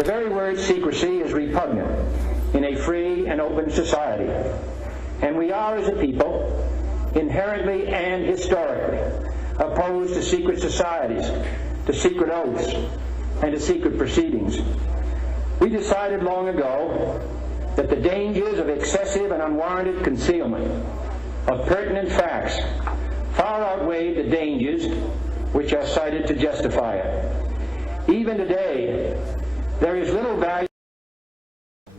The very word secrecy is repugnant in a free and open society, and we are, as a people, inherently and historically opposed to secret societies, to secret oaths, and to secret proceedings. We decided long ago that the dangers of excessive and unwarranted concealment of pertinent facts far outweighed the dangers which are cited to justify it. Even today, there is little value.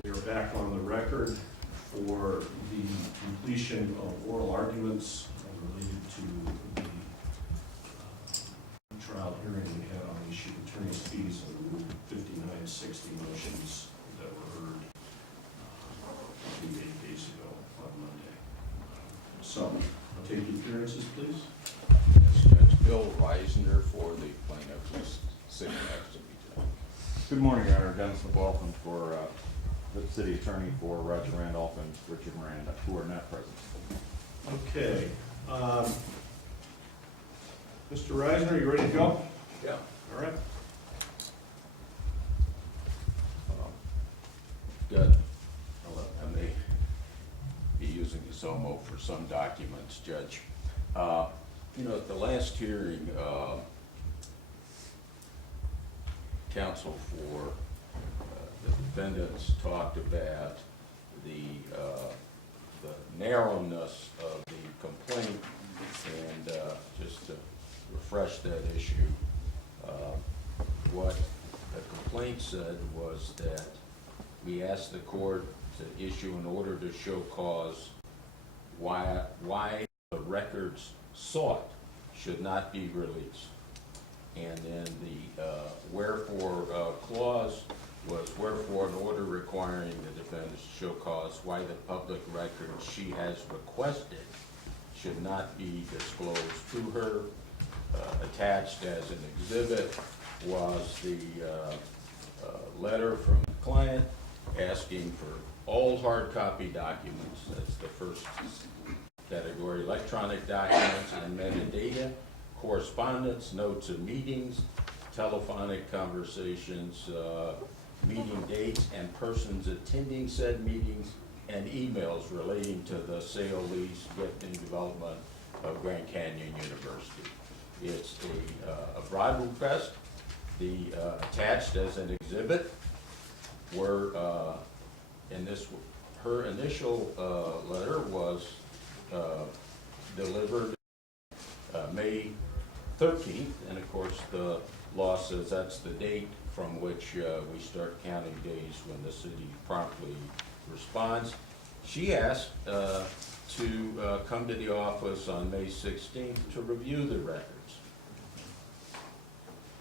We are back on the record for the completion of oral arguments related to the trial hearing we had on the issue of attorney's fees and Rule 5960 motions that were heard 8 days ago on Monday. So, I'll take the appearances, please. Yes, Judge Bill Risner for the plaintiff, who's sitting next to me today. Good morning, Your Honor. Dennis McLaughlin for the city attorney for Roger Randolph and Richard Miranda, who are not present. Okay. Mr. Risner, you ready to go? Yeah. All right. Good. I may be using the Zomo for some documents, Judge. You know, at the last hearing, counsel for the defendants talked about the narrowness of the complaint, and just to refresh that issue, what the complaint said was that we asked the court to issue an order to show cause why the records sought should not be released. And then the wherefore clause was wherefore an order requiring the defendants to show cause why the public records she has requested should not be disclosed to her. Attached as an exhibit was the letter from the client asking for all hard copy documents. That's the first category: electronic documents and metadata, correspondence, notes of meetings, telephonic conversations, meeting dates and persons attending said meetings, and emails relating to the sale, lease, gift, and development of Grand Canyon University. It's a broad request. The attached as an exhibit were, her initial letter was delivered May 13th, and of course the law says that's the date from which we start counting days when the city promptly responds. She asked to come to the office on May 16th to review the records.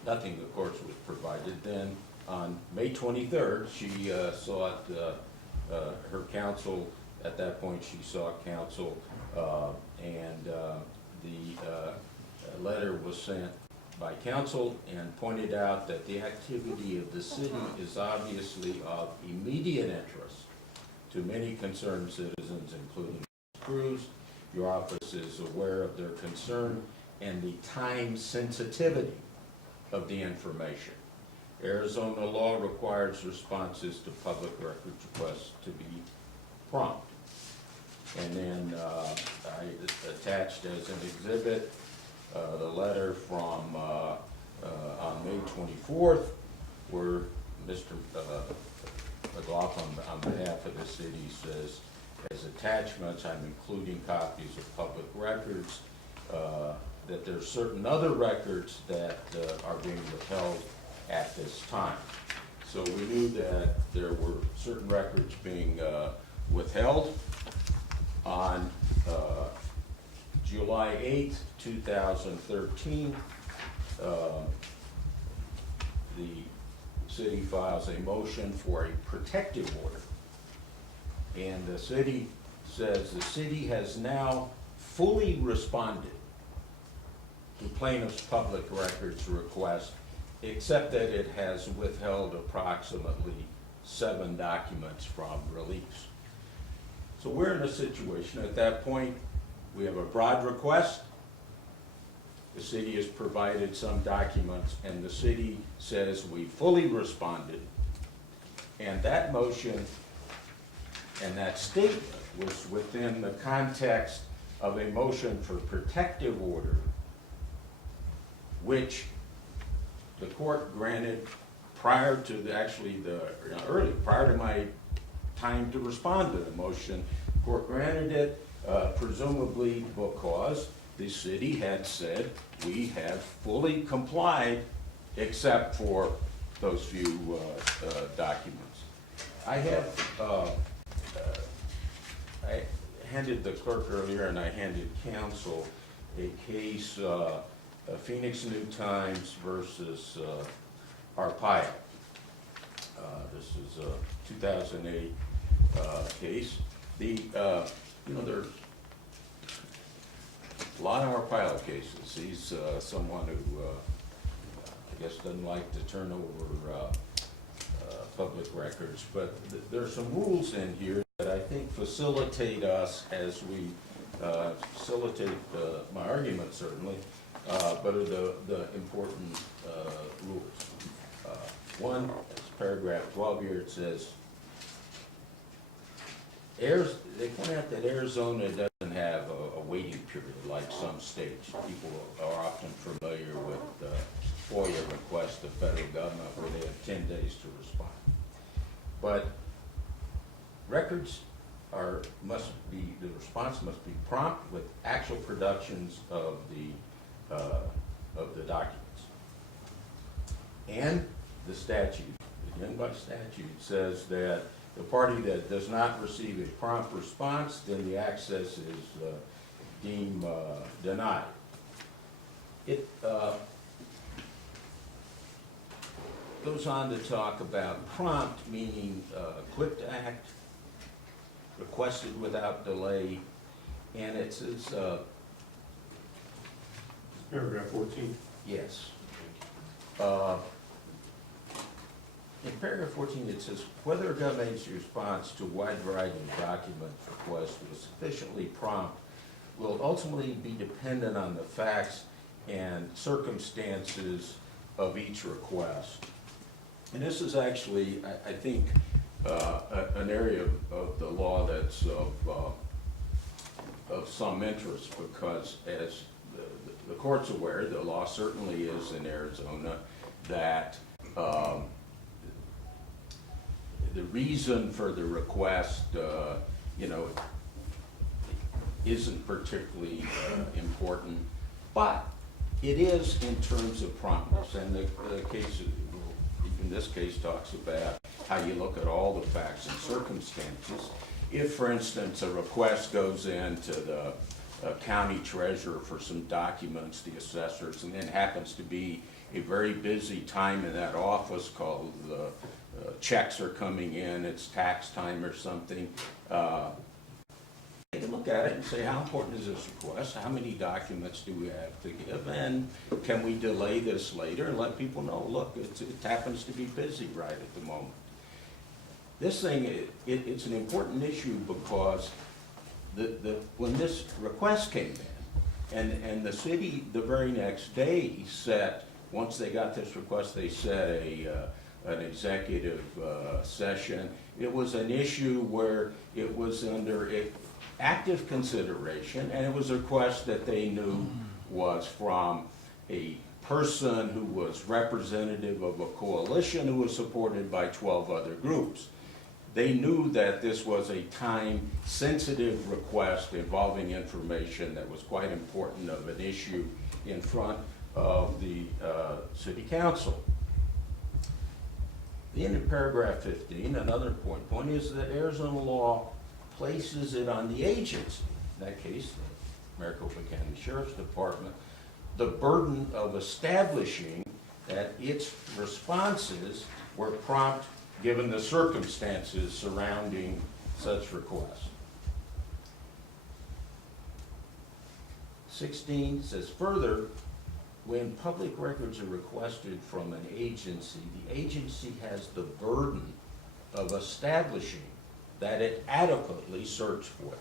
Nothing, of course, was provided. Then on May 23rd, she sought her counsel. At that point, she sought counsel, and the letter was sent by counsel and pointed out that the activity of the city is obviously of immediate interest to many concerned citizens, including Cruz. Your office is aware of their concern and the time sensitivity of the information. Arizona law requires responses to public records requests to be prompt. And then I attached as an exhibit the letter from on May 24th, where Mr. McLaughlin, on behalf of the city, says, as attachments, I'm including copies of public records, that there's certain other records that are being withheld at this time. So we knew that there were certain records being withheld. On July 8th, 2013, the city files a motion for a protective order. And the city says the city has now fully responded to plaintiff's public records request, except that it has withheld approximately 7 documents from release. So we're in a situation at that point. We have a broad request. The city has provided some documents, and the city says we fully responded And that motion and that statement was within the context of a motion for protective order, which the court granted prior to prior to my time to respond to the motion. The court granted it presumably because the city had said we have fully complied except for those few documents. I handed the clerk earlier, and I handed counsel a case, Phoenix New Times versus Arpaio. This is a 2008 case. There's a lot of Arpaio cases. He's someone who I guess doesn't like to turn over public records, but there's some rules in here that I think facilitate us as we facilitate my argument certainly, but are the important rules. One, it's paragraph 12 here, it says, they point out that Arizona doesn't have a waiting period like some states. People are often familiar with FOIA requests of federal government where they have 10 days to respond. But records the response must be prompt with actual productions of the documents. And the statute, again by statute, says that the party that does not receive a prompt response, then the access is deemed denied. It goes on to talk about prompt, meaning quick to act, requested without delay, and it says, Paragraph 14. yes. In paragraph 14, it says, whether a government agency response to a wide variety of document requests was sufficiently prompt will ultimately be dependent on the facts and circumstances of each request. And this is actually, I think, an area of the law that's of some interest, because as the court's aware, the law certainly is in Arizona that the reason for the request, isn't particularly important, but it is in terms of promptness. And the case, even this case, talks about how you look at all the facts and circumstances. If, for instance, a request goes into the county treasurer for some documents, the assessors, and then happens to be a very busy time in that office called checks are coming in, it's tax time or something, take a look at it and say, how important is this request? How many documents do we have to give? And can we delay this later and let people know, look, it happens to be busy right at the moment. This thing, it's an important issue because when this request came in, and the city the very next day set, once they got this request, they set an executive session. It was an issue where it was under active consideration, and it was a request that they knew was from a person who was representative of a coalition who was supported by 12 other groups. They knew that this was a time-sensitive request involving information that was quite important of an issue in front of the city council. The end of paragraph 15, another point is that Arizona law places it on the agency, in that case, the Maricopa County Sheriff's Department, the burden of establishing that its responses were prompt given the circumstances surrounding such requests. 16 says further, when public records are requested from an agency, the agency has the burden of establishing that it adequately searched for them.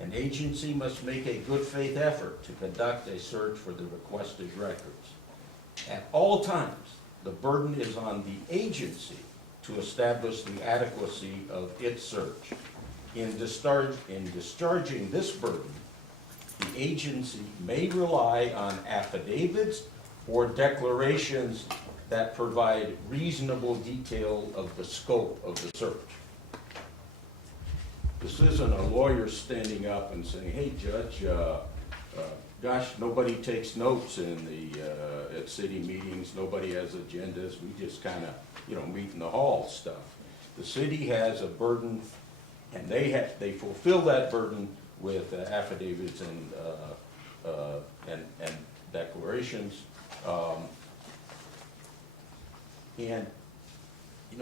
An agency must make a good faith effort to conduct a search for the requested records. At all times, the burden is on the agency to establish the adequacy of its search. In discharging this burden, the agency may rely on affidavits or declarations that provide reasonable detail of the scope of the search. This isn't a lawyer standing up and saying, hey, Judge, gosh, nobody takes notes in at city meetings, nobody has agendas, we just kind of, meet in the hall stuff. The city has a burden, and they fulfill that burden with affidavits and declarations.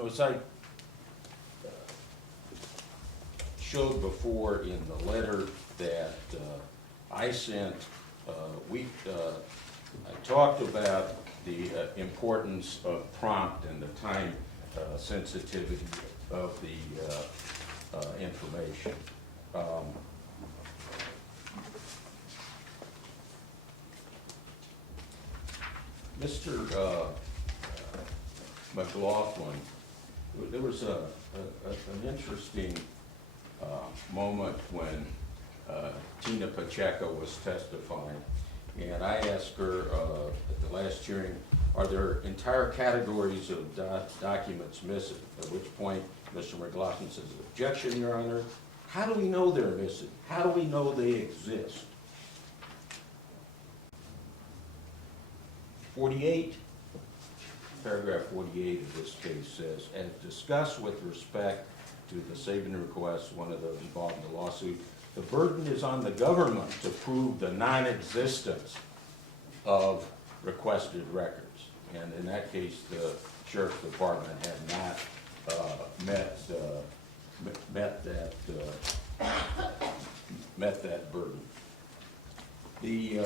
As I showed before in the letter that I sent, I talked about the importance of prompt and the time sensitivity of the information. Mr. McLaughlin, there was an interesting moment when Tina Pacheco was testifying, and I asked her at the last hearing, are there entire categories of documents missing? At which point Mr. McLaughlin says, objection, Your Honor. How do we know they're missing? How do we know they exist? 48, paragraph 48 of this case says, as discussed with respect to the saving request, one of those involved in the lawsuit, the burden is on the government to prove the non-existence of requested records. And in that case, the Sheriff's Department had not met that burden. The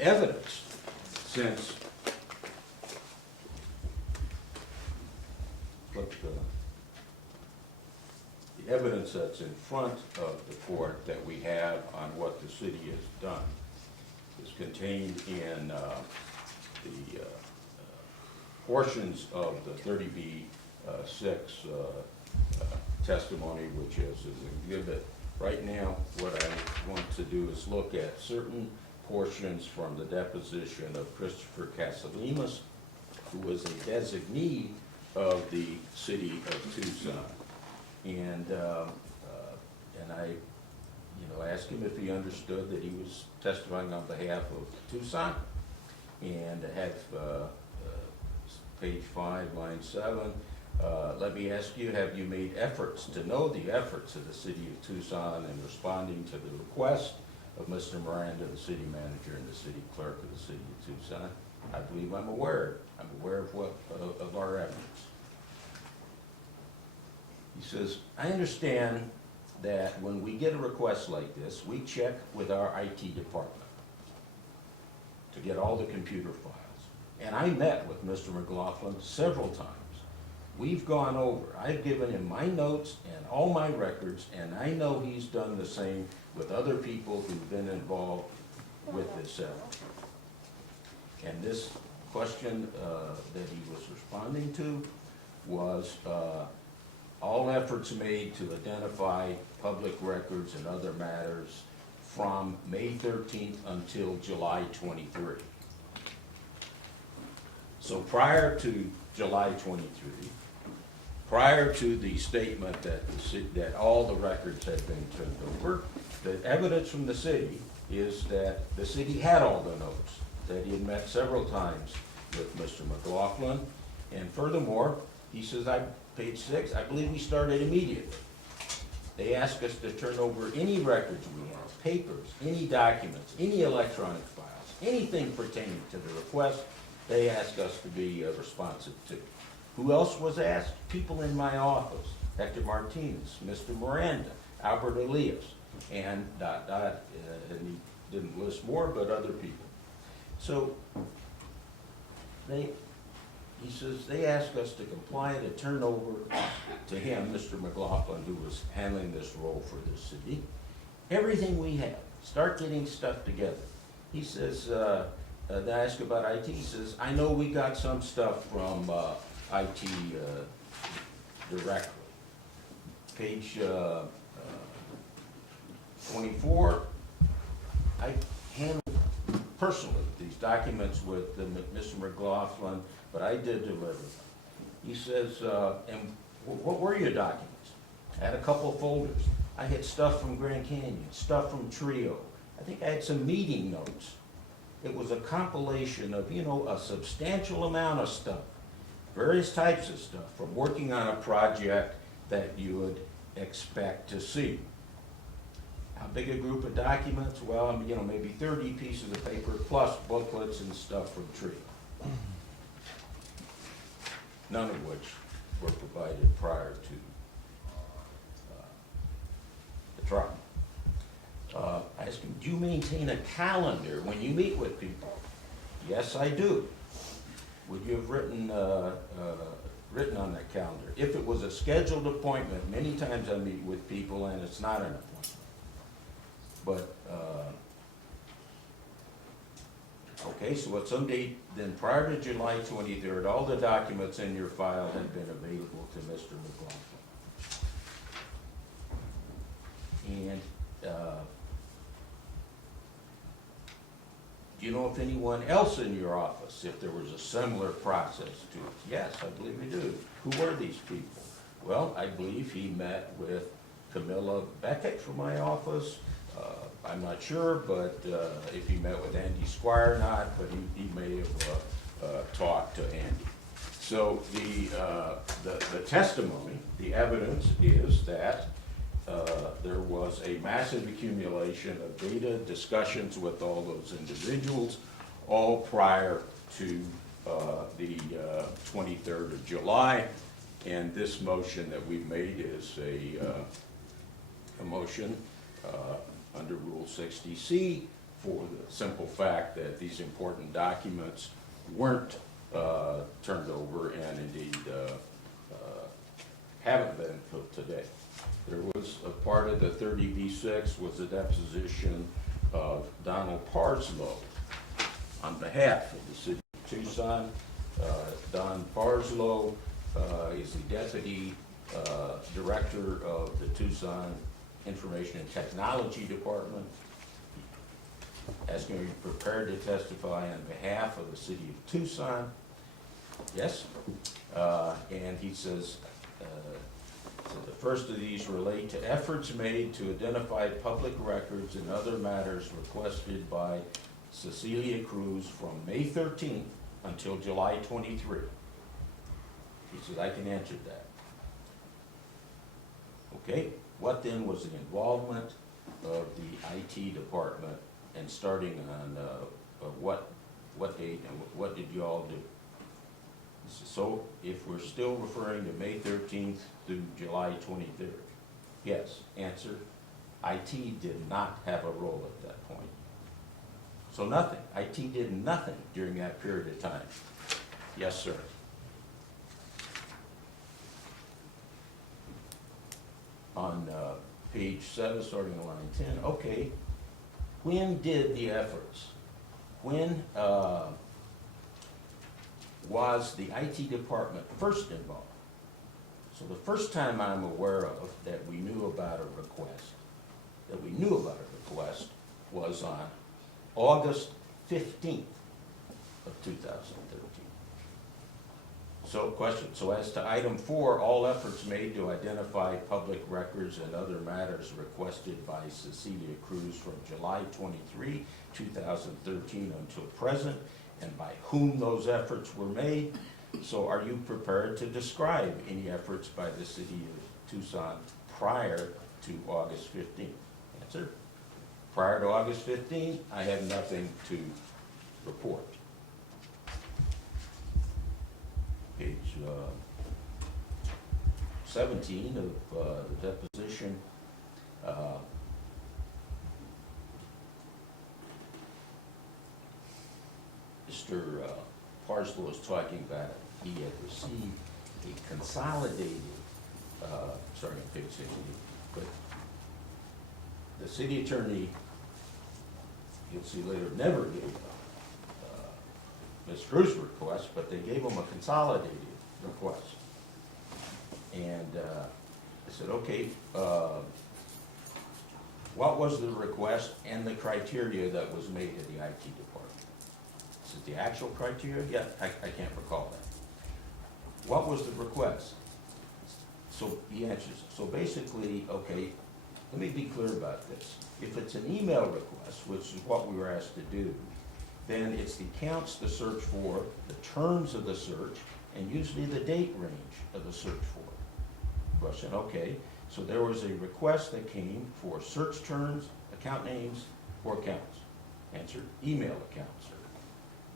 evidence, since the evidence that's in front of the court that we have on what the city has done is contained in the portions of the 30B-6 testimony, which is an exhibit. Right now, what I want to do is look at certain portions from the deposition of Christopher Casalemas, who was a designee of the city of Tucson. And I asked him if he understood that he was testifying on behalf of Tucson. And I have page 5, line 7. Let me ask you, have you made efforts to know the efforts of the city of Tucson in responding to the request of Mr. Miranda, the city manager, and the city clerk of the city of Tucson? I believe I'm aware. I'm aware of our efforts. He says, I understand that when we get a request like this, we check with our IT department to get all the computer files. And I met with Mr. McLaughlin several times. We've gone over, I've given him my notes and all my records, and I know he's done the same with other people who've been involved with this effort. And this question that he was responding to was all efforts made to identify public records and other matters from May 13th until July 23. So prior to July 23, prior to the statement that all the records had been turned over, the evidence from the city is that the city had all the notes, that he had met several times with Mr. McLaughlin. And furthermore, he says, page 6, I believe we started immediately. They asked us to turn over any records we have, papers, any documents, any electronic files, anything pertaining to the request, they asked us to be responsive to. Who else was asked? People in my office, Hector Martinez, Mr. Miranda, Albert Elias, and and he didn't list more, but other people. So he says they asked us to comply to turn over to him, Mr. McLaughlin, who was handling this role for the city, everything we have. Start getting stuff together. He says, Then I asked about IT, he says, I know we got some stuff from IT directly. Page 24, I handled personally these documents with Mr. McLaughlin, but I did deliver them. He says, and what were your documents? I had a couple of folders. I had stuff from Grand Canyon, stuff from Trio. I think I had some meeting notes. It was a compilation of, a substantial amount of stuff, various types of stuff, from working on a project that you would expect to see. How big a group of documents? Well, maybe 30 pieces of paper plus booklets and stuff from Trio. None of which were provided prior to the trial. I asked him, do you maintain a calendar when you meet with people? Yes, I do. Would you have written on that calendar? If it was a scheduled appointment, many times I meet with people and it's not an appointment. But, okay, so at some date, then prior to July 23rd, all the documents in your file had been available to Mr. McLaughlin. And, do you know if anyone else in your office, if there was a similar process to it? Yes, I believe we do. Who were these people? Well, I believe he met with Camilla Beckett from my office. I'm not sure, but if he met with Andy Squire or not, but he may have talked to Andy. So the testimony, the evidence is that there was a massive accumulation of data, discussions with all those individuals, all prior to the 23rd of July. And this motion that we've made is a motion under Rule 60C for the simple fact that these important documents weren't turned over and indeed haven't been until today. There was a part of the 30B6 was a deposition of Donald Parslow on behalf of the city of Tucson. Don Parslow is the deputy director of the Tucson Information and Technology Department. Asking, are you prepared to testify on behalf of the city of Tucson? Yes. And he says, so the first of these relate to efforts made to identify public records and other matters requested by Cecilia Cruz from May 13th until July 23. He said, I can answer that. Okay, what then was the involvement of the IT department and starting on what date and what did you all do? So if we're still referring to May 13th through July 23rd, yes. Answer, IT did not have a role at that point. So nothing. IT did nothing during that period of time. Yes, sir. On page 7, starting on line 10, okay, when did the efforts? When was the IT department first involved? So the first time I'm aware of that we knew about a request, was on August 15th of 2013. So question, so as to item 4, all efforts made to identify public records and other matters requested by Cecilia Cruz from July 23, 2013 until present, and by whom those efforts were made. So are you prepared to describe any efforts by the city of Tucson prior to August 15th? Answer, prior to August 15th, I have nothing to report. Page 17 of the deposition. Mr. Parslow was talking about he had received a consolidated, starting on page 16, but the city attorney, you'll see later, never gave Ms. Drew's request, but they gave them a consolidated request. And I said, okay, what was the request and the criteria that was made at the IT department? Is it the actual criteria? Yeah, I can't recall that. What was the request? So he answers, so basically, okay, let me be clear about this. If it's an email request, which is what we were asked to do, then it's the accounts to search for, the terms of the search, and usually the date range of the search for. Question, okay, so there was a request that came for search terms, account names, or accounts. Answer, email accounts.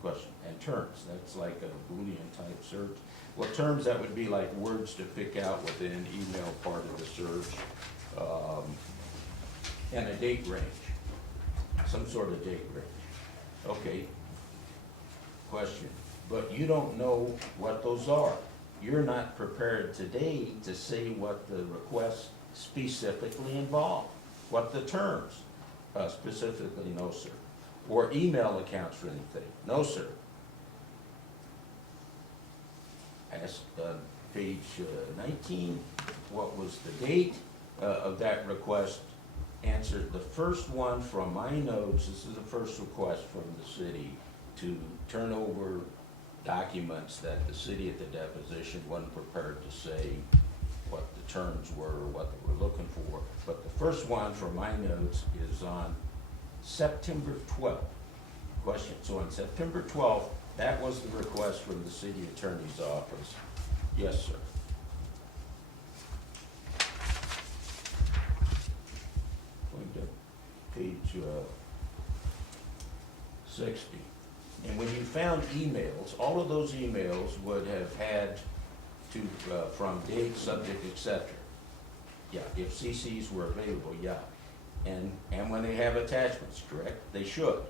Question, and terms, that's like a Boolean type search. Well, terms, that would be like words to pick out within email part of the search, and a date range, some sort of date range. Okay, question, but you don't know what those are. You're not prepared today to say what the request specifically involved, what the terms specifically, no sir. Or email accounts for anything, no sir. Ask page 19, what was the date of that request? Answered, the first one from my notes, this is the first request from the city to turn over documents that the city at the deposition wasn't prepared to say what the terms were or what they were looking for. But the first one from my notes is on September 12th. Question, so on September 12th, that was the request from the city attorney's office. Yes, sir. Going to page 60. And when you found emails, all of those emails would have had to, from date, subject, etc. Yeah, if CCs were available, yeah. And when they have attachments, correct? They should.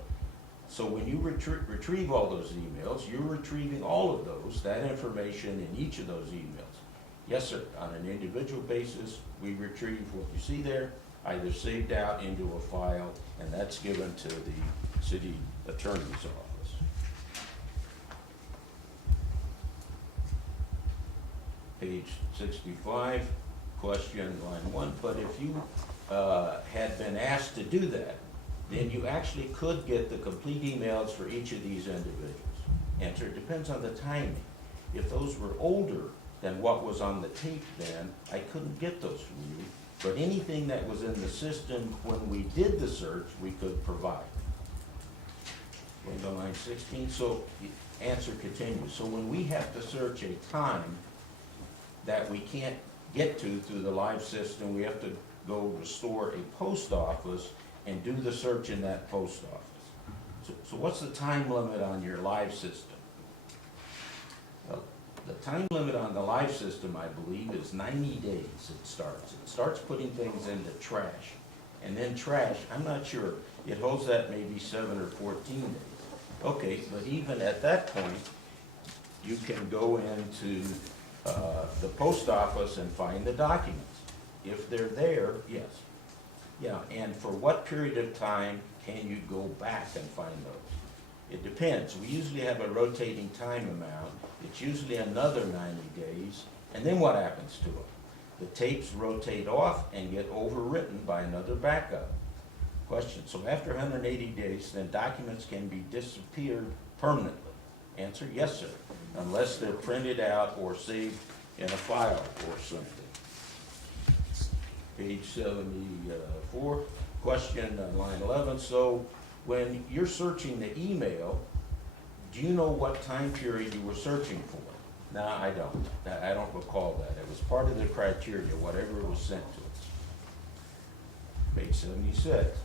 So when you retrieve all those emails, you're retrieving all of those, that information in each of those emails. Yes, sir, on an individual basis, we retrieve what you see there, either saved out into a file, and that's given to the city attorney's office. Page 65, question line 1, but if you had been asked to do that, then you actually could get the complete emails for each of these individuals. Answer, it depends on the timing. If those were older than what was on the tape then, I couldn't get those from you, but anything that was in the system when we did the search, we could provide. Going to line 16, so the answer continues. So when we have to search a time that we can't get to through the live system, we have to go restore a post office and do the search in that post office. So what's the time limit on your live system? Well, the time limit on the live system, I believe, is 90 days it starts. It starts putting things into trash. And then trash, I'm not sure, it holds that maybe 7 or 14 days. Okay, but even at that point, you can go into the post office and find the documents. If they're there, yes. Yeah, and for what period of time can you go back and find those? It depends. We usually have a rotating time amount. It's usually another 90 days. And then what happens to them? The tapes rotate off and get overwritten by another backup. Question, so after 180 days, then documents can be disappeared permanently. Answer, yes, sir, unless they're printed out or saved in a file or something. Page 74, question on line 11. So when you're searching the email, do you know what time period you were searching for? No, I don't. I don't recall that. It was part of the criteria, whatever was sent to us. Page 76.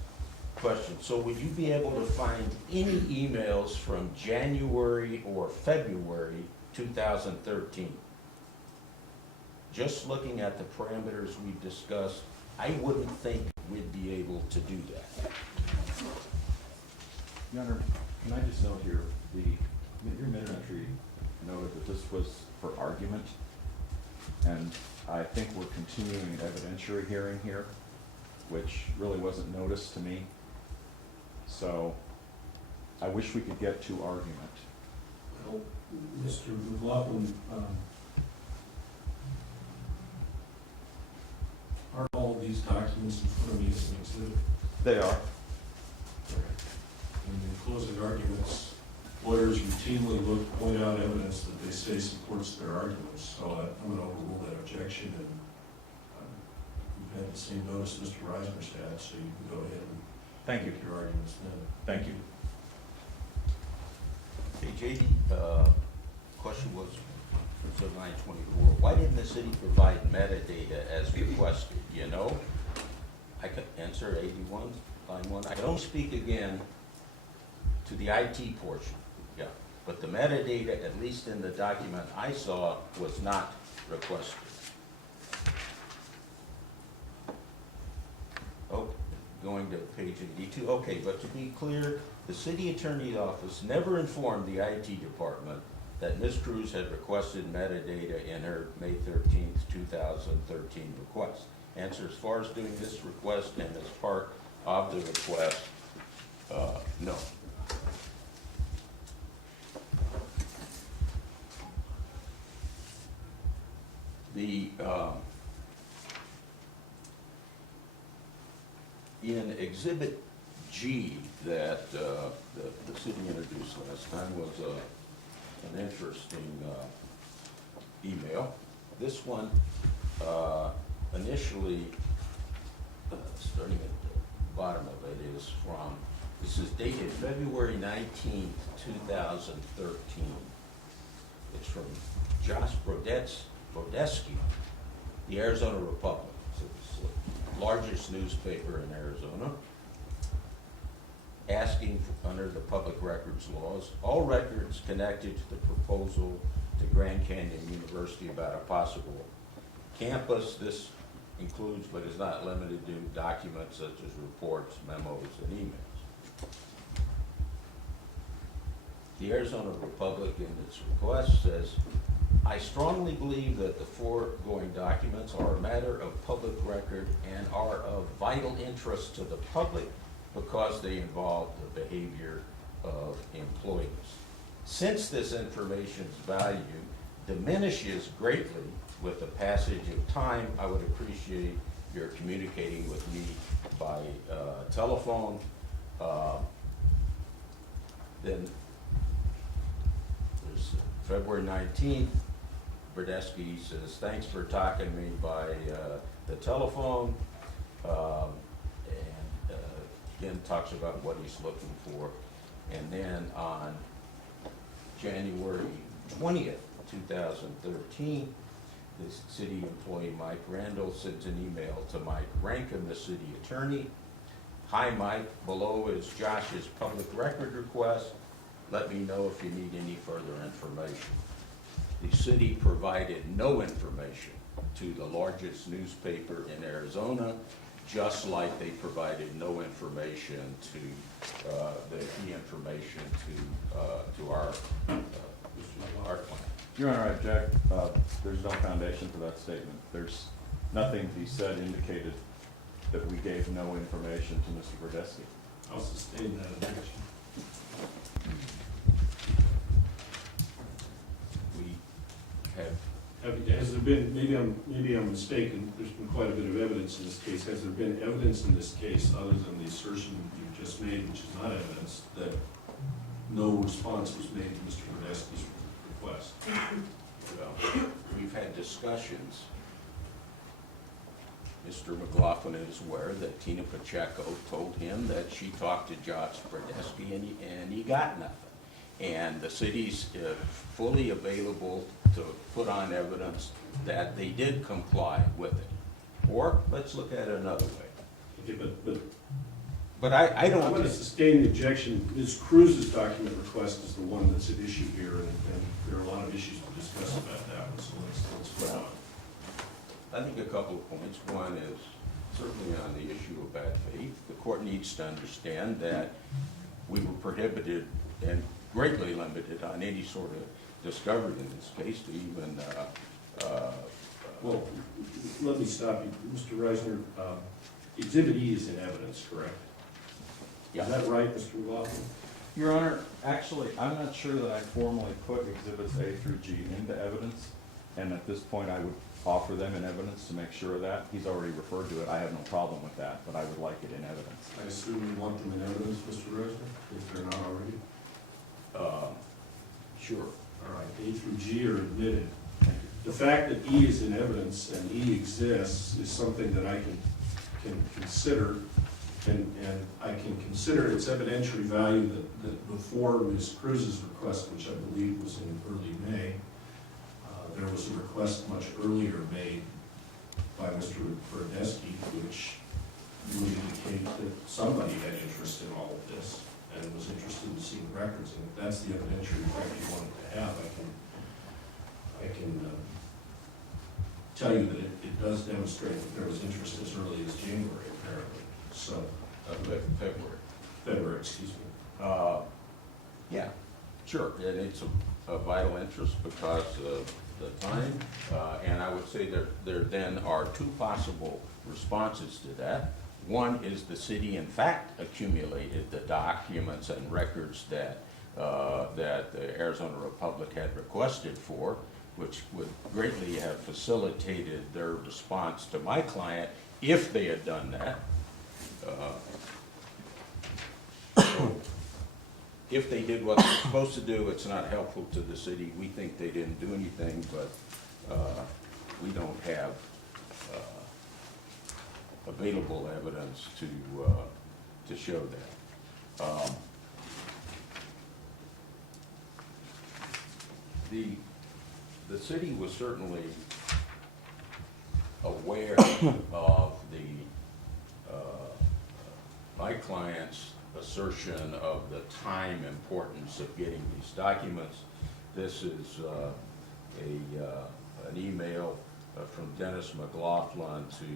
Question, so would you be able to find any emails from January or February 2013? Just looking at the parameters we've discussed, I wouldn't think we'd be able to do that. Your Honor, can I just note here, your minute entry noted that this was for argument, and I think we're continuing an evidentiary hearing here, which really wasn't noticed to me. So I wish we could get to argument. Well, Mr. McLaughlin, are all of these documents in front of me as an exhibit? They are. In the closing arguments, lawyers routinely point out evidence that they say supports their arguments. So I'm going to overrule that objection, and you've had the same notice Mr. Risner's had, so you can go ahead and Thank you. make your arguments then. Thank you. Hey, JD, question was, so 924, why didn't the city provide metadata as requested? You know, I could answer 81, line 1. I can only speak again to the IT portion, yeah. But the metadata, at least in the document I saw, was not requested. Oh, going to page 82, okay, but to be clear, the city attorney's office never informed the IT department that Ms. Cruz had requested metadata in her May 13th, 2013 request. Answer, as far as doing this request and as part of the request, no. The, in Exhibit G that the city introduced last time was an interesting email. This one initially, starting at the bottom of it, is from, this is dated February 19th, 2013. It's from Josh Brodesky, the Arizona Republic. It's the largest newspaper in Arizona, asking for, under the public records laws, all records connected to the proposal to Grand Canyon University about a possible campus. This includes, but is not limited to, documents such as reports, memos, and emails. The Arizona Republic, in its request, says, I strongly believe that the foregoing documents are a matter of public record and are of vital interest to the public because they involve the behavior of employees. Since this information's value diminishes greatly with the passage of time, I would appreciate your communicating with me by telephone. Then there's February 19th. Brodesky says, thanks for talking to me by the telephone, and again talks about what he's looking for. And then on January 20th, 2013, the city employee Mike Randall sends an email to Mike Rankin, the city attorney. Hi Mike, below is Josh's public record request. Let me know if you need any further information. The city provided no information to the largest newspaper in Arizona, just like they provided no information to the key information to our client. Your Honor, I object. There's no foundation for that statement. There's nothing he said indicated that we gave no information to Mr. Brodesky. I'll sustain that objection. Has there been, maybe I'm mistaken, there's been quite a bit of evidence in this case. Has there been evidence in this case, other than the assertion you've just made, which is not evidence, that no response was made to Mr. Brodesky's request? Well, we've had discussions. Mr. McLaughlin is aware that Tina Pacheco told him that she talked to Josh Brodesky and he got nothing. And the city's fully available to put on evidence that they did comply with it. Or let's look at it another way. Okay, But I don't I want to sustain the objection. Ms. Cruz's document request is the one that's at issue here, and there are a lot of issues to discuss about that one, so let's put on. I think a couple of points. One is certainly on the issue of bad faith. The court needs to understand that we were prohibited and greatly limited on any sort of discovery in this case to even Well, let me stop you. Mr. Risner, Exhibit E is in evidence, correct? Yeah. Is that right, Mr. McLaughlin? Your Honor, actually, I'm not sure that I formally put exhibits A through G into evidence, and at this point, I would offer them in evidence to make sure of that. He's already referred to it, I have no problem with that, but I would like it in evidence. I assume you want them in evidence, Mr. Risner, if they're not already? Sure. All right, A through G are admitted. The fact that E is in evidence and E exists is something that I can consider, and I can consider its evidentiary value that before Ms. Cruz's request, which I believe was in early May, there was a request much earlier made by Mr. Brodesky, which would indicate that somebody had interest in all of this and was interested in seeing records, and if that's the evidentiary effect you wanted to have, I can tell you that it does demonstrate that there was interest as early as January, apparently. So, February, excuse me. Yeah, sure, and it's a vital interest because of the time, and I would say there then are two possible responses to that. One is the city in fact accumulated the documents and records that the Arizona Republic had requested for, which would greatly have facilitated their response to my client if they had done that. If they did what they're supposed to do, it's not helpful to the city. We think they didn't do anything, but we don't have available evidence to show that. The city was certainly aware of my client's assertion of the time importance of getting these documents. This is an email from Dennis McLaughlin to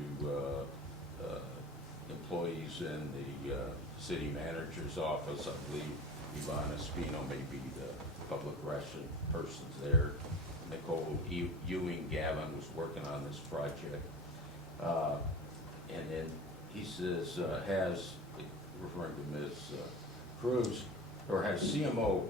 employees in the city manager's office. I believe Ivana Spino may be the public relations persons there. Nicole Ewing Gavin was working on this project. And then he says, referring to Ms. Cruz, or has CMO,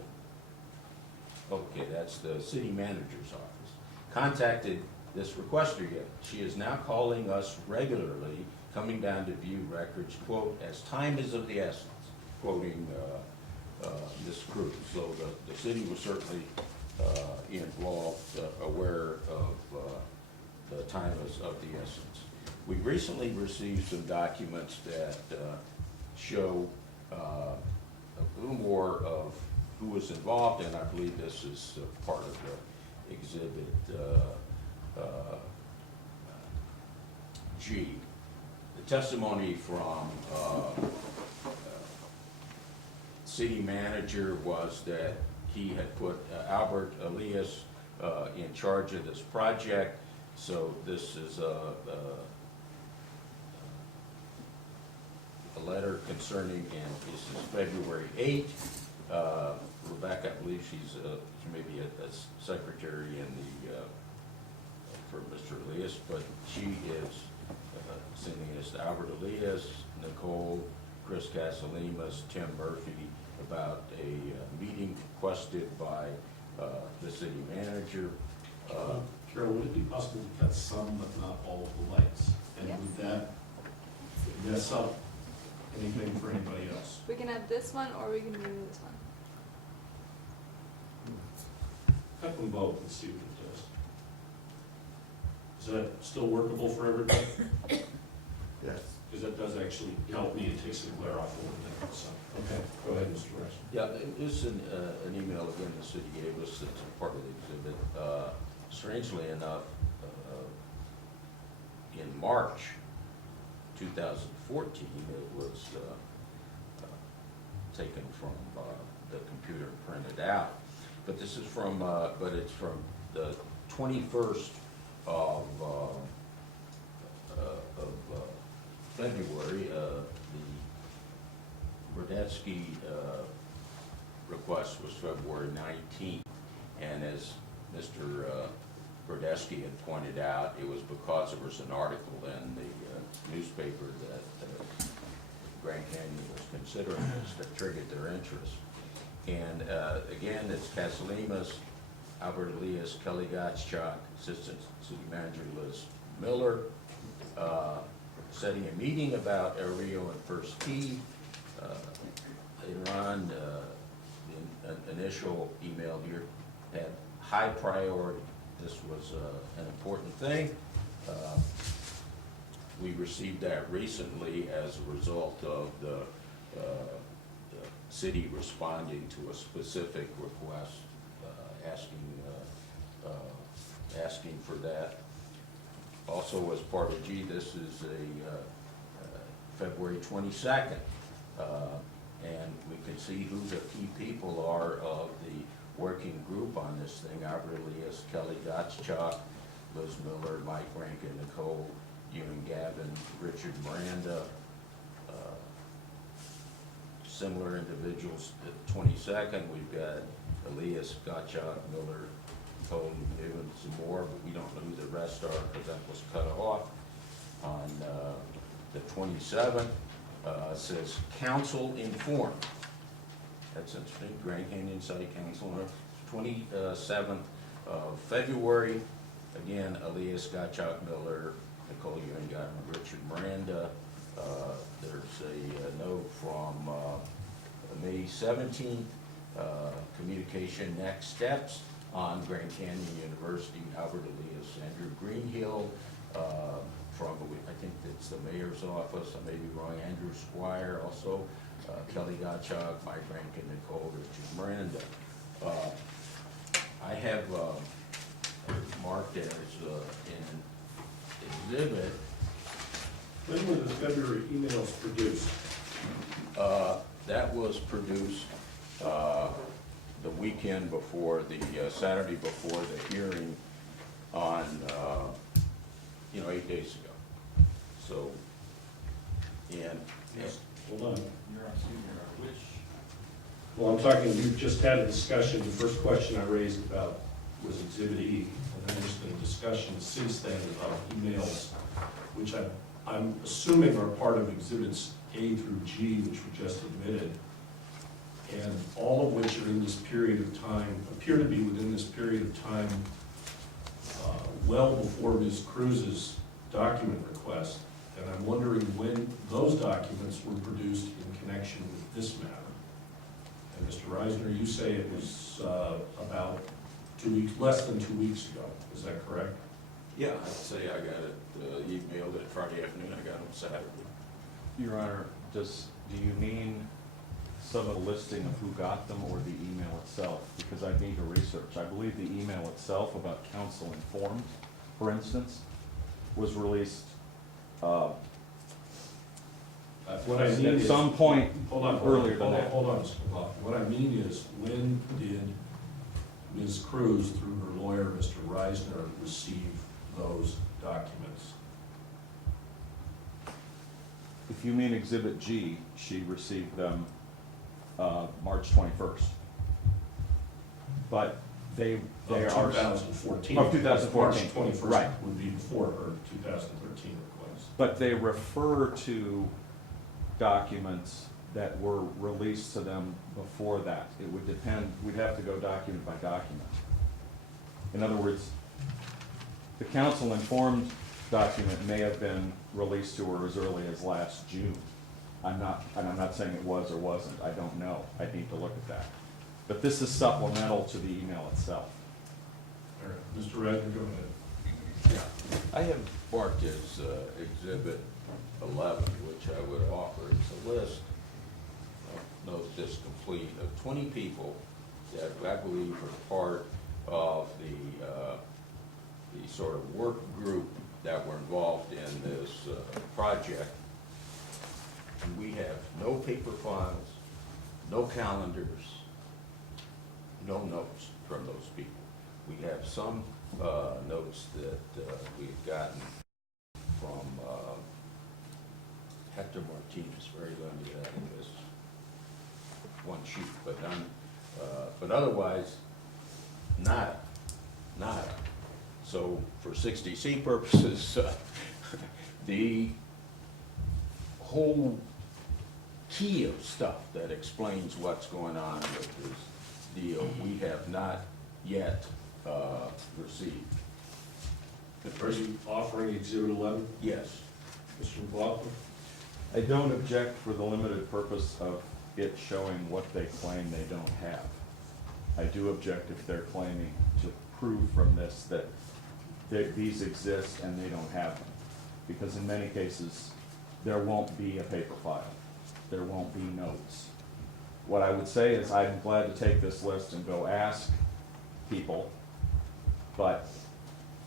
okay, that's the city manager's office, contacted this requester yet. She is now calling us regularly, coming down to view records, quote, as time is of the essence, quoting Ms. Cruz. So the city was certainly involved, aware of the time is of the essence. We recently received some documents that show a little more of who was involved, and I believe this is part of the exhibit G. The testimony from city manager was that he had put Albert Elias in charge of this project. So this is a letter concerning, and this is February 8th. Rebecca, I believe she may be a secretary in the for Mr. Elias, but she is sending this to Albert Elias, Nicole, Chris Casalemas, Tim Murphy, about a meeting requested by the city manager. Carol, would it be possible to cut some but not all of the lights? And Yes. would that mess up anything for anybody else? We can add this one, or we can remove this one. Cut them both and see what it does. Is that still workable for everybody? Yes. Because that does actually help me and takes the glare off a little bit. So, okay, go ahead, Mr. Rice. Yeah, this is an email again the city gave us that's a part of the exhibit. Strangely enough, in March 2014, it was taken from the computer and printed out. But this is from, but it's from the 21st of February. The Brodesky request was February 19th, and as Mr. Brodesky had pointed out, it was because there was an article in the newspaper that Grand Canyon was considering this that triggered their interest. And again, it's Casalimas, Albert Elias, Kelly Gottschalk, Assistant City Manager Liz Miller, setting a meeting about El Rio and First Tee. Later on, the initial email here had high priority. This was an important thing. We received that recently as a result of the city responding to a specific request, asking for that. Also, as part of G, this is a February 22nd, and we can see who the key people are of the working group on this thing. Albert Elias, Kelly Gottschalk, Liz Miller, Mike Rankin, Nicole, Ewan Gavin, Richard Miranda, similar individuals. The 22nd, we've got Elias, Gottschalk, Miller, Cole, Ewan, some more, but we don't know who the rest are because that was cut off. On the 27th, says council informed. That's interesting. Grand Canyon City Council. 27th of February, again, Elias, Gottschalk, Miller, Nicole Ewan, Gavin, Richard Miranda. There's a note from May 17th, communication next steps on Grand Canyon University, Albert Elias, Andrew Greenhill, from, I think it's the mayor's office, I may be wrong, Andrew Squire, also Kelly Gottschalk, Mike Rankin, Nicole, Richard Miranda. I have marked as an exhibit. When were the February emails produced? That was produced the weekend before, the Saturday before the hearing on, 8 days ago. So, and Yes. Hold on. You're on, excuse me, which? Well, I'm talking, we've just had a discussion. The first question I raised about was Exhibit E, and then there's been a discussion since then about emails, which I'm assuming are part of Exhibits A through G, which were just admitted, and all of which are in this period of time, appear to be within this period of time, well before Ms. Cruz's document request. And I'm wondering when those documents were produced in connection with this matter. And Mr. Risner, you say it was about 2 weeks, less than 2 weeks ago. Is that correct? yeah, I'd say I got it, emailed it Friday afternoon, I got it on Saturday. Your Honor, do you mean some of the listing of who got them or the email itself? Because I need to research. I believe the email itself about council informed, for instance, was released What I mean at is, some point earlier than that. Hold on, Mr. McLaughlin. What I mean is, when did Ms. Cruz, through her lawyer, Mr. Risner, receive those documents? If you mean Exhibit G, she received them March 21st. But they are 2014. Of 2014. March 21st Right. would be before her 2013 request. But they refer to documents that were released to them before that. It would depend, we'd have to go document by document. In other words, the council informed document may have been released to her as early as last June. I'm not saying it was or wasn't, I don't know, I need to look at that. But this is supplemental to the email itself. All right, Mr. Risner, go ahead. Yeah, I have marked as Exhibit 11, which I would offer. It's a list, note this complete, of 20 people that I believe are part of the sort of work group that were involved in this project. And we have no paper files, no calendars, no notes from those people. We have some notes that we've gotten from Hector Martinez, very limited in this one sheet, but none, but otherwise, nada. So for 60C purposes, the whole key of stuff that explains what's going on with this deal, we have not yet received. Are you offering Exhibit 11, Yes. Mr. McLaughlin? I don't object for the limited purpose of it showing what they claim they don't have. I do object if they're claiming to prove from this that these exist and they don't have them. Because in many cases, there won't be a paper file. There won't be notes. What I would say is I'm glad to take this list and go ask people, but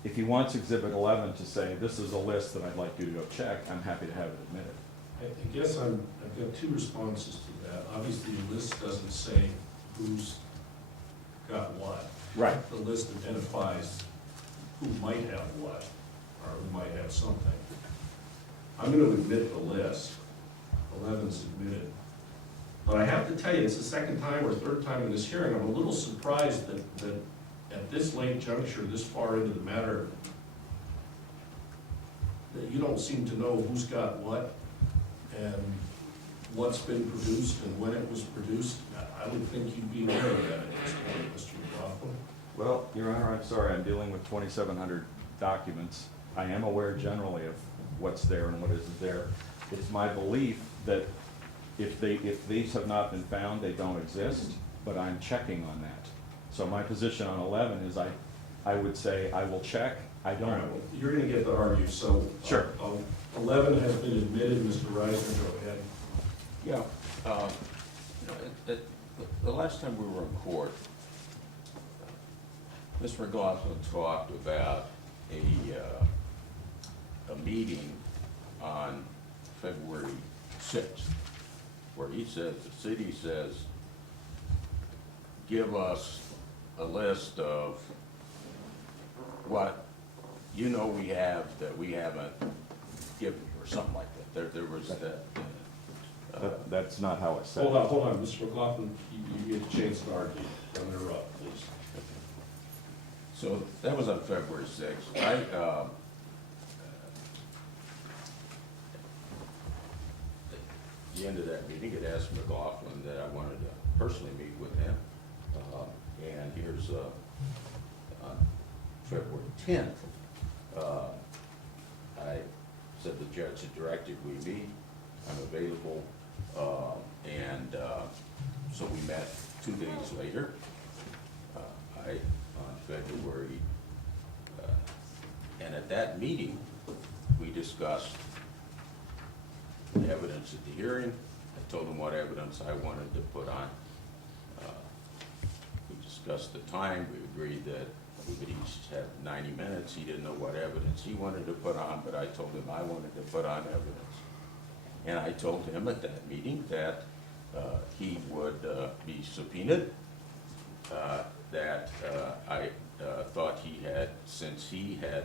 if he wants Exhibit 11 to say, this is a list that I'd like you to go check, I'm happy to have it admitted. I guess I've got two responses to that. Obviously, the list doesn't say who's got what. Right. The list identifies who might have what, or who might have something. I'm gonna admit the list. 11's admitted. But I have to tell you, it's the second time or third time in this hearing, I'm a little surprised that at this late juncture, this far into the matter, that you don't seem to know who's got what and what's been produced and when it was produced. I would think you'd be aware of that at this point, Mr. McLaughlin. Well, Your Honor, I'm sorry, I'm dealing with 2,700 documents. I am aware generally of what's there and what isn't there. It's my belief that if these have not been found, they don't exist, but I'm checking on that. So my position on 11 is I would say I will check, I All don't. right, well, you're gonna get to argue, so. Sure. 11 has been admitted, Mr. Risner, go ahead. Yeah, the last time we were in court, Mr. McLaughlin talked about a meeting on February 6th, where he says, the city says, give us a list of what you know we have that we haven't given you, or something like that. There was that. That's not how it's said. Hold on, Mr. McLaughlin, you get a chance to argue. Don't interrupt, please. So that was on February 6th. At the end of that meeting, it asked McLaughlin that I wanted to personally meet with him. And here's on February 10th, I said the judge had directed we meet. I'm available. So we met 2 days later. On February, and at that meeting, we discussed the evidence at the hearing. I told him what evidence I wanted to put on. We discussed the time. We agreed that we would each have 90 minutes. He didn't know what evidence he wanted to put on, but I told him I wanted to put on evidence. And I told him at that meeting that he would be subpoenaed, that I thought he had, since he had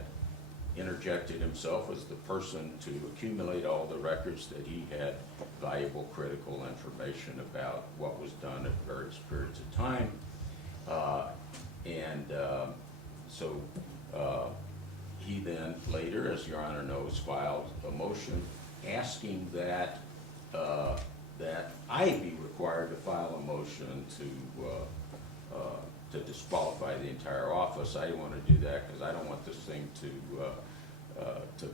interjected himself as the person to accumulate all the records, that he had valuable critical information about what was done at various periods of time. So he then later, as Your Honor knows, filed a motion asking that that I be required to file a motion to disqualify the entire office. I didn't want to do that because I don't want this thing to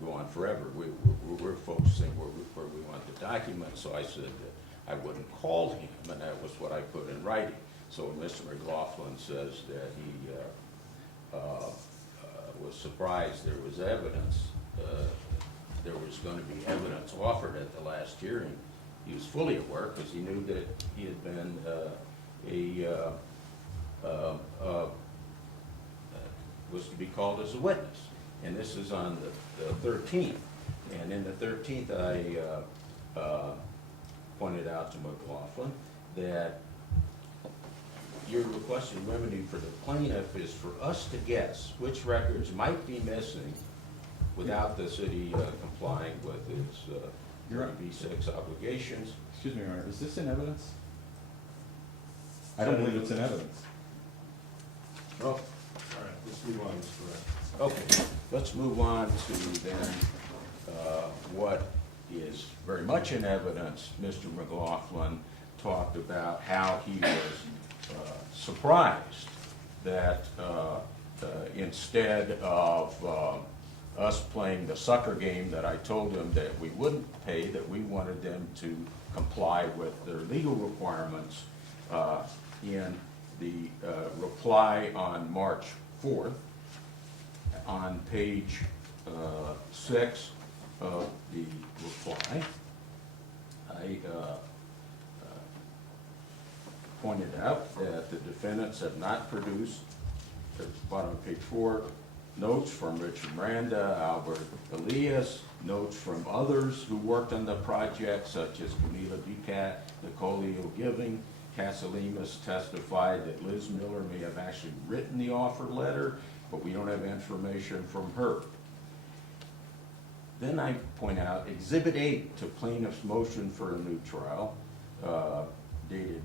go on forever. We're focusing where we want the document, so I said that I wouldn't call him, and that was what I put in writing. So when Mr. McLaughlin says that he was surprised there was evidence, there was going to be evidence offered at the last hearing, he was fully aware because he knew that he had been was to be called as a witness. And this is on the 13th. And in the 13th, I pointed out to McLaughlin that your requested remedy for the plaintiff is for us to guess which records might be missing without the city complying with its 36 obligations. Excuse me, Your Honor, is this in evidence? I don't believe it's in evidence. Oh, All right, let's move on, Mr. Risner. okay. Let's move on to then what is very much in evidence. Mr. McLaughlin talked about how he was surprised that instead of us playing the sucker game that I told him that we wouldn't pay, that we wanted them to comply with their legal requirements. In the reply on March 4th, on page 6 of the reply, I pointed out that the defendants have not produced, at the bottom of page 4, notes from Richard Miranda, Albert Elias, notes from others who worked on the project, such as Camila Ducat, Nicolio Giving. Casalemas testified that Liz Miller may have actually written the offer letter, but we don't have information from her. Then I point out Exhibit 8 to plaintiff's motion for a new trial, dated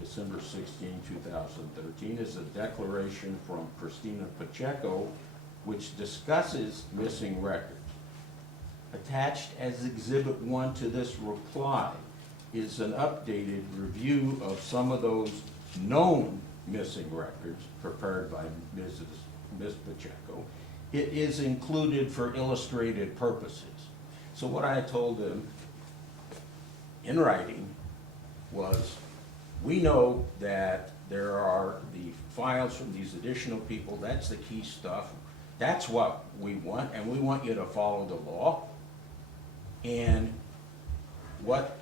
December 16, 2013, is a declaration from Christina Pacheco, which discusses missing records. Attached as Exhibit 1 to this reply is an updated review of some of those known missing records prepared by Ms. Pacheco. It is included for illustrated purposes. So what I told him in writing was, we know that there are the files from these additional people, that's the key stuff, that's what we want, and we want you to follow the law. And what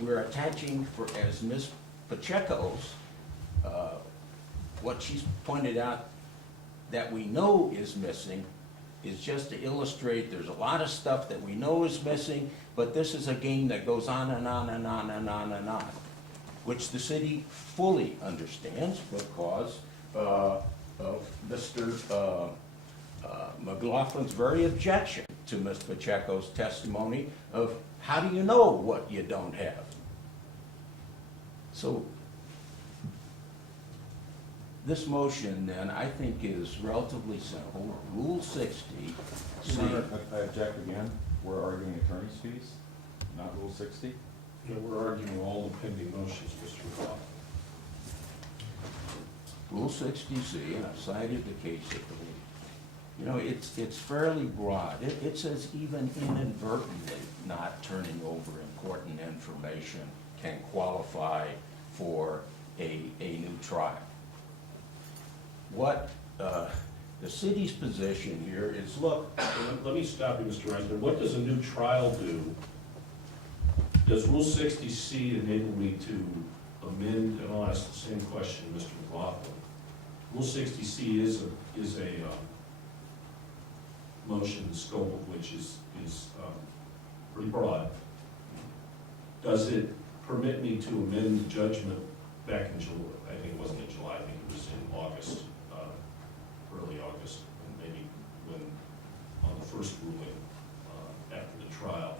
we're attaching for as Ms. Pacheco's, what she's pointed out that we know is missing is just to illustrate there's a lot of stuff that we know is missing, but this is a game that goes on and on and on and on and on, which the city fully understands because of Mr. McLaughlin's very objection to Ms. Pacheco's testimony of how do you know what you don't have? So this motion then I think is relatively simple. Rule 60. Your Honor, I object again. We're arguing attorney's fees, not Rule 60. You know, we're arguing all the pending motions, Mr. McLaughlin. Rule 60C, and I've cited the case at the lead. You know, it's fairly broad. It says even inadvertently not turning over important information can qualify for a new trial. What the city's position here is, look. Let me stop you, Mr. Risner. What does a new trial do? Does Rule 60C enable me to amend, and I'll ask the same question to Mr. McLaughlin. Rule 60C is a motion, the scope of which is pretty broad. Does it permit me to amend the judgment back in July? I think it wasn't in July, I think it was in August, early August, and maybe when, on the first ruling after the trial,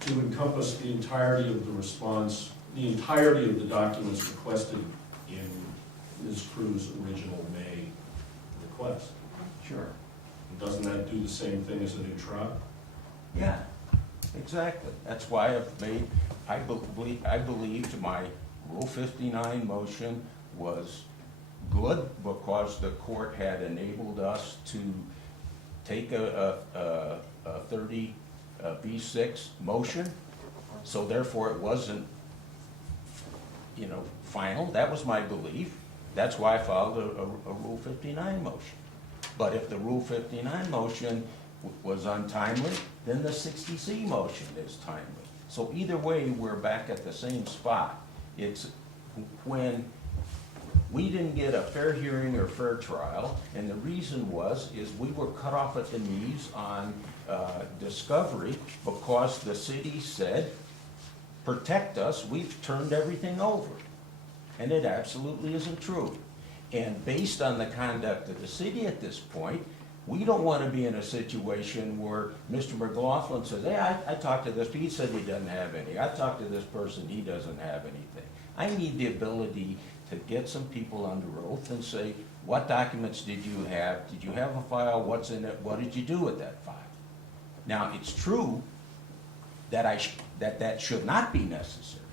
to encompass the entirety of the response, the entirety of the documents requested in Ms. Cruz's original May request. Sure. And doesn't that do the same thing as a new trial? Yeah, exactly. That's why I believed my Rule 59 motion was good because the court had enabled us to take a 30B6 motion, so therefore it wasn't, final. That was my belief. That's why I filed a Rule 59 motion. But if the Rule 59 motion was untimely, then the 60C motion is timely. So either way, we're back at the same spot. It's when we didn't get a fair hearing or fair trial, and the reason is we were cut off at the knees on discovery because the city said, protect us, we've turned everything over. And it absolutely isn't true. And based on the conduct of the city at this point, we don't want to be in a situation where Mr. McLaughlin says, hey, I talked to this, he said he doesn't have any. I talked to this person, he doesn't have anything. I need the ability to get some people under oath and say, what documents did you have? Did you have a file? What's in it? What did you do with that file? Now, it's true that should not be necessary.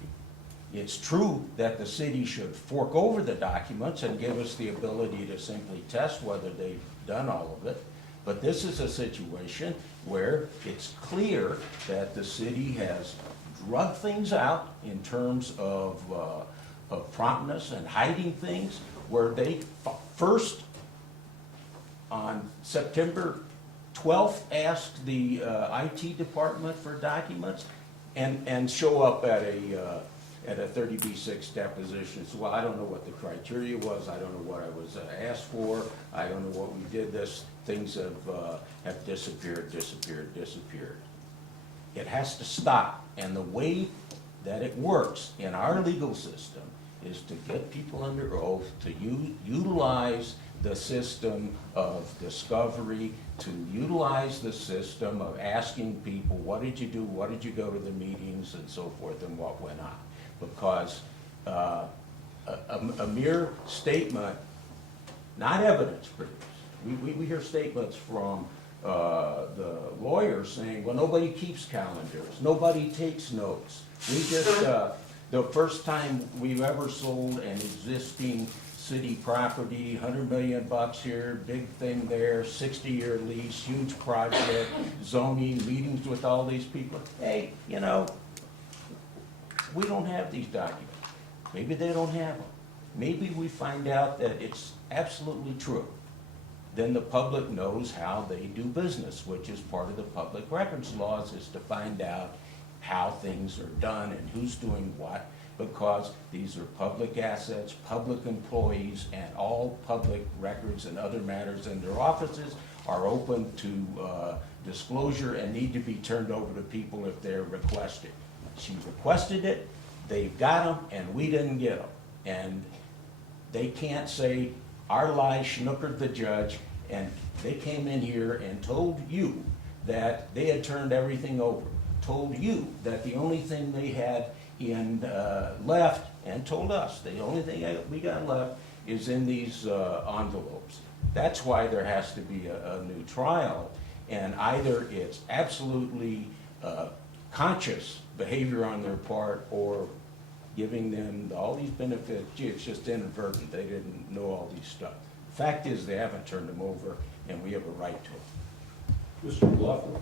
It's true that the city should fork over the documents and give us the ability to simply test whether they've done all of it. But this is a situation where it's clear that the city has drug things out in terms of promptness and hiding things, where they first, on September 12th, asked the IT department for documents and show up at a 30B6 deposition. So, well, I don't know what the criteria was, I don't know what I was asked for, I don't know what we did, things have disappeared. It has to stop, and the way that it works in our legal system is to get people under oath, to utilize the system of discovery, to utilize the system of asking people, what did you do, what did you go to the meetings, and so forth, and what went on. Because a mere statement, not evidence produced. We hear statements from the lawyers saying, well, nobody keeps calendars, nobody takes notes. We just, the first time we've ever sold an existing city property, $100 million here, big thing there, 60-year lease, huge project, zoning, meetings with all these people. Hey, you know, we don't have these documents. Maybe they don't have them. Maybe we find out that it's absolutely true. Then the public knows how they do business, which is part of the public records laws, is to find out how things are done and who's doing what, because these are public assets, public employees, and all public records and other matters in their offices are open to disclosure and need to be turned over to people if they're requested. She requested it, they've got them, and we didn't get them. And they can't say our lie schnookered the judge, and they came in here and told you that they had turned everything over, told you that the only thing they had in left, and told us the only thing we got left is in these envelopes. That's why there has to be a new trial, and either it's absolutely conscious behavior on their part, or giving them all these benefits. Gee, it's just inadvertent, they didn't know all these stuff. Fact is, they haven't turned them over, and we have a right to them. Mr. McLaughlin?